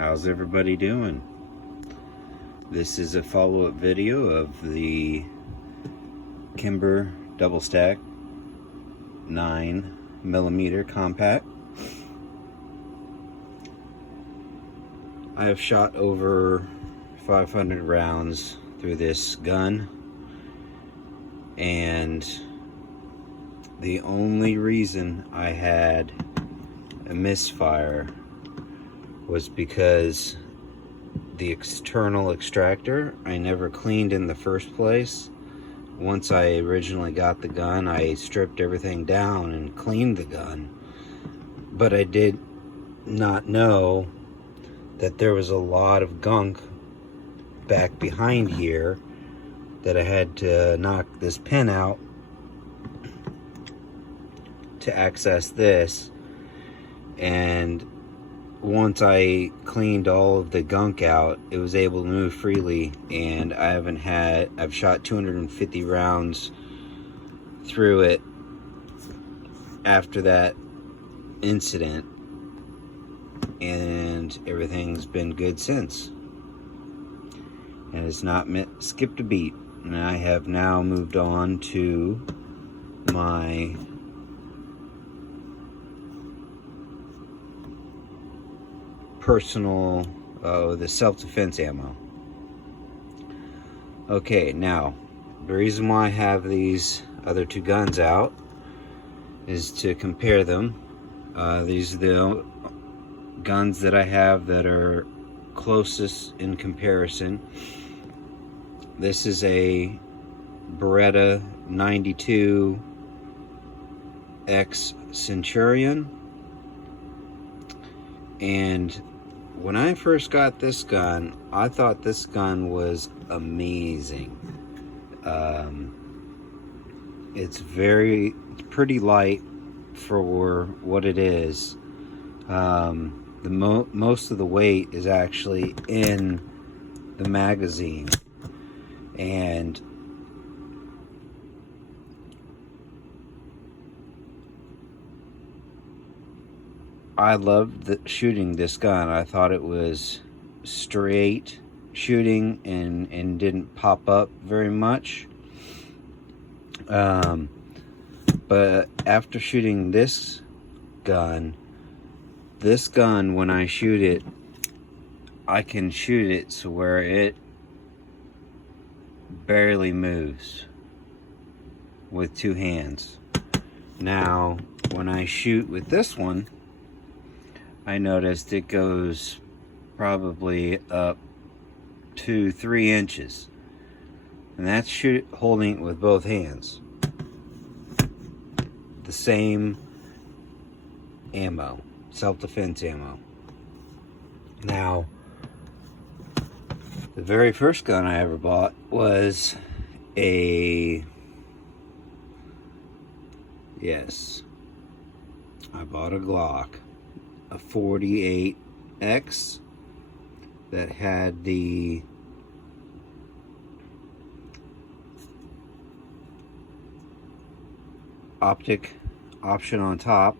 How's everybody doing? This is a follow-up video of the Kimber double stack 9mm compact. I have shot over 500 rounds through this gun, and the only reason I had a misfire was because the external extractor I never cleaned in the first place. Once I originally got the gun, I stripped everything down and cleaned the gun, but I did not know that there was a lot of gunk back behind here that I had to knock this pin out to access this. And once I cleaned all of the gunk out, it was able to move freely, and I've shot 250 rounds through it after that incident, and everything's been good since. And it's not skipped a beat. And I have now moved on to my personal, the self-defense ammo. Okay, now the reason why I have these other two guns out is to compare them. These are the guns that I have that are closest in comparison. This is a Beretta 92X Centurion, and when I first got this gun, I thought this gun was amazing. It's pretty light for what it is. Most of the weight is actually in the magazine, and I loved shooting this gun. I thought it was straight shooting and didn't pop up very much. But after shooting this gun, when I shoot it, I can shoot it so where it barely moves with two hands. Now, when I shoot with this one, I noticed it goes probably up to 3 inches, and that's holding it with both hands. The same ammo, self-defense ammo. Now, the very first gun I ever bought was I bought a Glock, a 48X that had the optic option on top.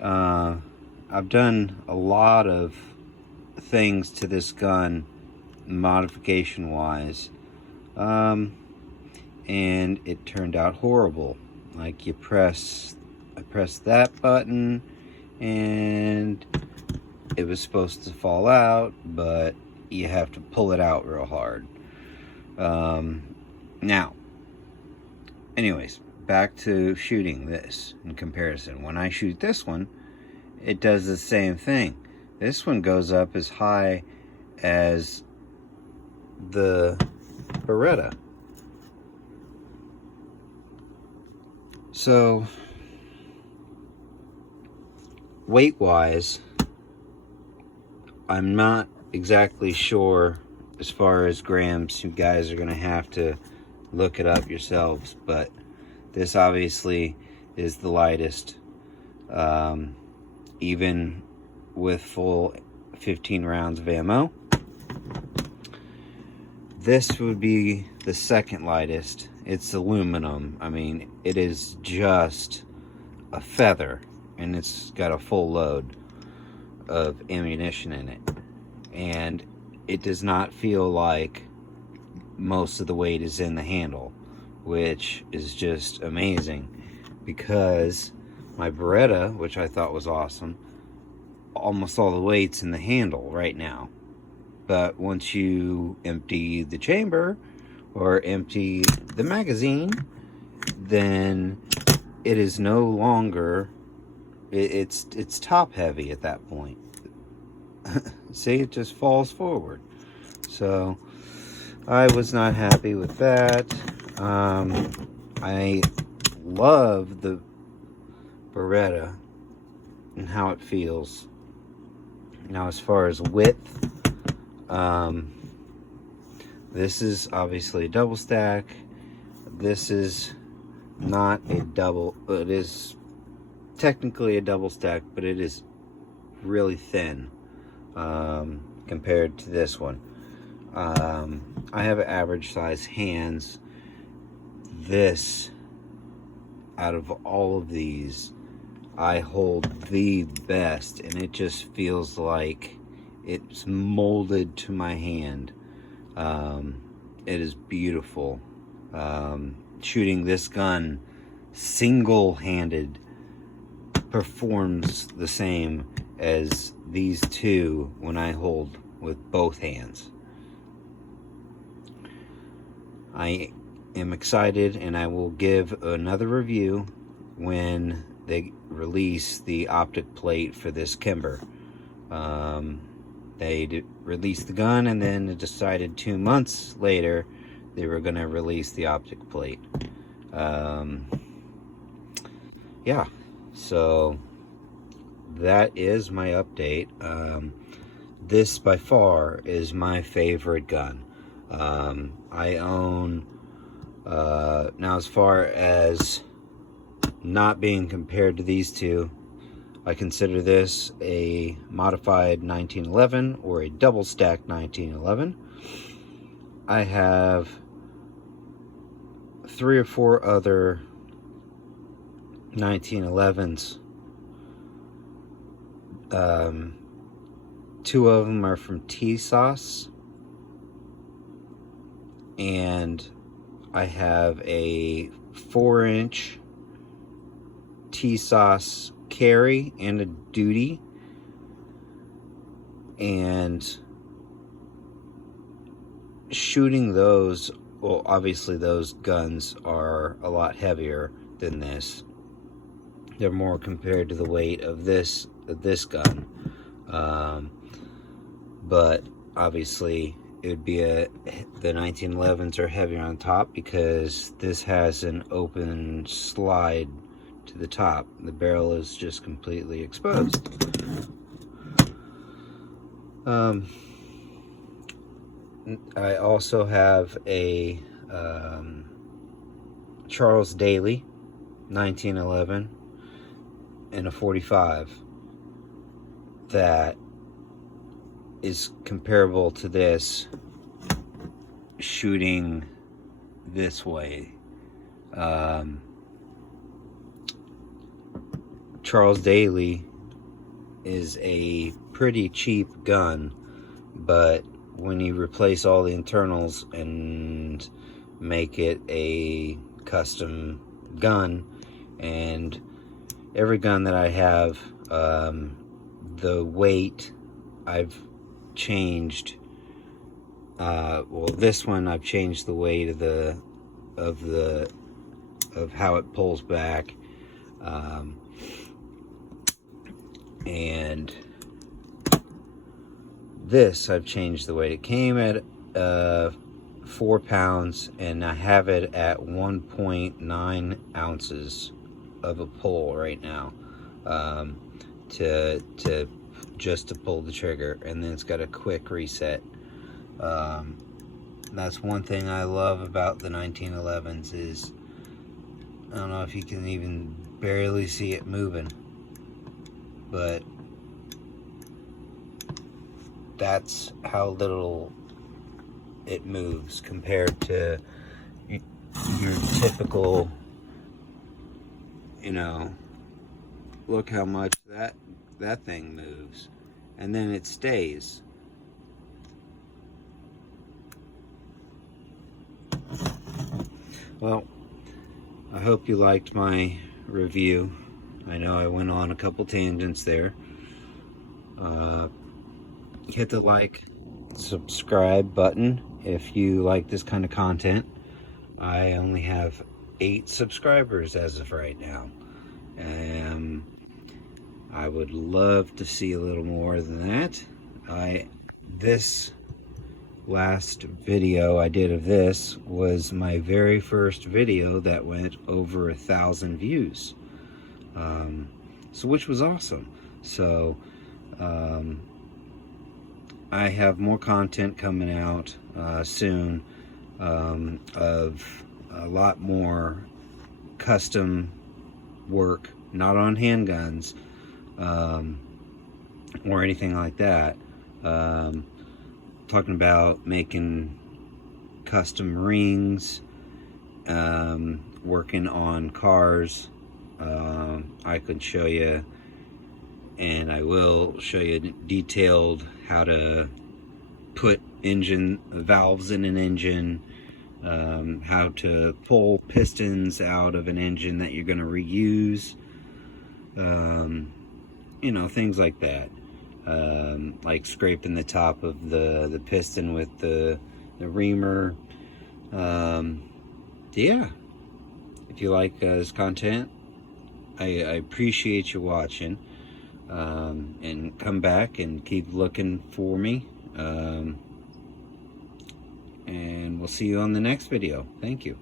I've done a lot of things to this gun modification wise, and it turned out horrible. Like, I pressed that button and it was supposed to fall out, but you have to pull it out real hard. Now, anyways, back to shooting this in comparison. When I shoot this one, it does the same thing. This one goes up as high as the Beretta. So, weight-wise, I'm not exactly sure as far as grams. You guys are going to have to look it up yourselves, but this obviously is the lightest, even with full 15 rounds of ammo. This would be the second lightest. It's aluminum. I mean, it is just a feather, and it's got a full load of ammunition in it. and it does not feel like most of the weight is in the handle, which is just amazing, because my Beretta, which I thought was awesome, almost all the weight's in the handle right now. But once you empty the chamber or empty the magazine, then it is no longer, it's top heavy at that point. See, it just falls forward. So I was not happy with that. I love the Beretta and how it feels. Now, as far as width, this is obviously a double stack. This is not a double, it is technically a double stack, but it is really thin compared to this one. I have average size hands. This, out of all of these, I hold the best, and it just feels like it's molded to my hand. It is beautiful. Shooting this gun single-handed performs the same as these two when I hold with both hands. I am excited, and I will give another review when they release the optic plate for this Kimber. They released the gun, and then they decided 2 months later they were going to release the optic plate. Yeah, so that is my update. This by far is my favorite gun. I own, now as far as not being compared to these two, I consider this a modified 1911 or a double stack 1911. I have 3 or 4 other 1911s. 2 of them are from kds9c, and I have a 4-inch kds9c carry and a duty, and shooting those, well, obviously those guns are a lot heavier than this. They're more compared to the weight of this gun, but obviously it would be the 1911s are heavier on top because this has an open slide to the top. The barrel is just completely exposed. I also have a Charles Daly 1911 and a 45 that is comparable to this, shooting this way. Charles Daly is a pretty cheap gun, but when you replace all the internals and make it a custom gun, and every gun that I have, the weight I've changed. Well, this one I've changed the weight of how it pulls back, and this I've changed the weight. It came at 4 pounds, and I have it at 1.9 ounces of a pull right now, to pull the trigger, and then it's got a quick reset. That's one thing I love about the 1911s is, I don't know if you can even barely see it moving, but that's how little it moves compared to your typical, look how much that thing moves, and then it stays. Well, I hope you liked my review. I know I went on a couple tangents there. Hit the like, subscribe button if you like this kind of content. I only have 8 subscribers as of right now. I would love to see a little more than that. This last video I did of this was my very first video that went over 1,000 views. So which was awesome. So I have more content coming out soon of a lot more custom work, not on handguns or anything like that. Talking about making custom rings, working on cars. I could show you, and I will show you detailed how to put engine valves in an engine, how to pull pistons out of an engine that you're going to reuse, you know, things like that. Like scraping the top of the piston with the reamer. Yeah, if you like this content, I appreciate you watching, and come back and keep looking for me, and we'll see you on the next video. Thank you.